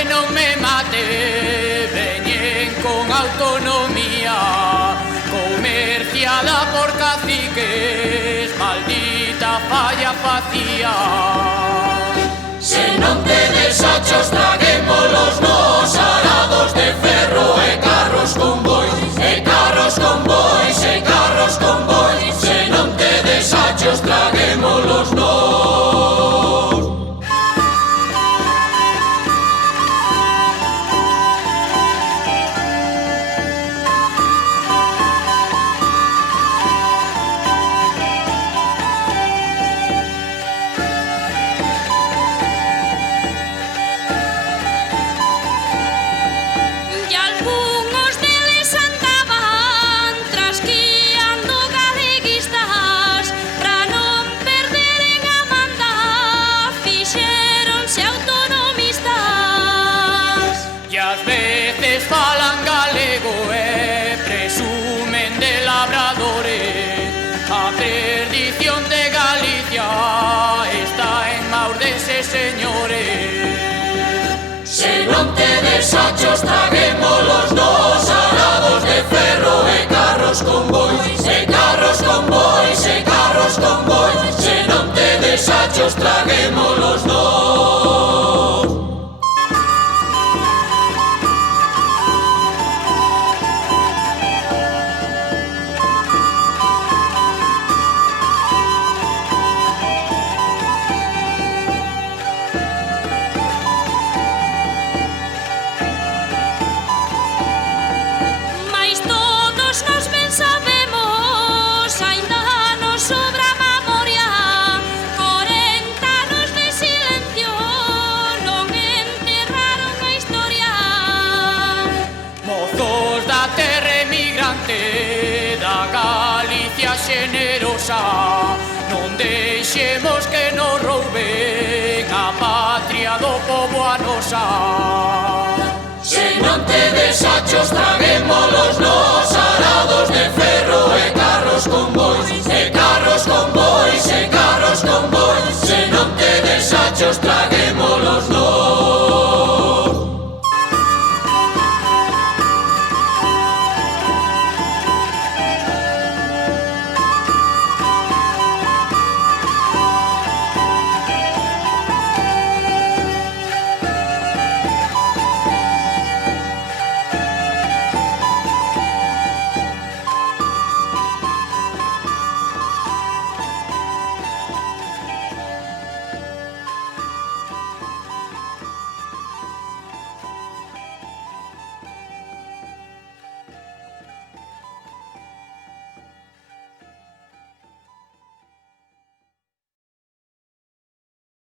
que non me mate, veñen con autonomía, comerciada por caciques, maldita falla facía. Se non tedes achos, traguémolos nos, arados de ferro e carros con bois, e carros con bois, e carros con bois. Se non tedes achos, traguémolos nos. Falan galego e presumen de labradores. A perdición de Galicia está en maus deses señores. Se non tedes achos, traguémolos nos, arados de ferro e carros con bois, e carros con bois, e carros con bois. Se non tedes achos, traguémolos nos. Da Galicia xenerosa, non deixemos que nos rouben a patria do pobo a nosa. Se non tedes achos, traguémolos nos, arados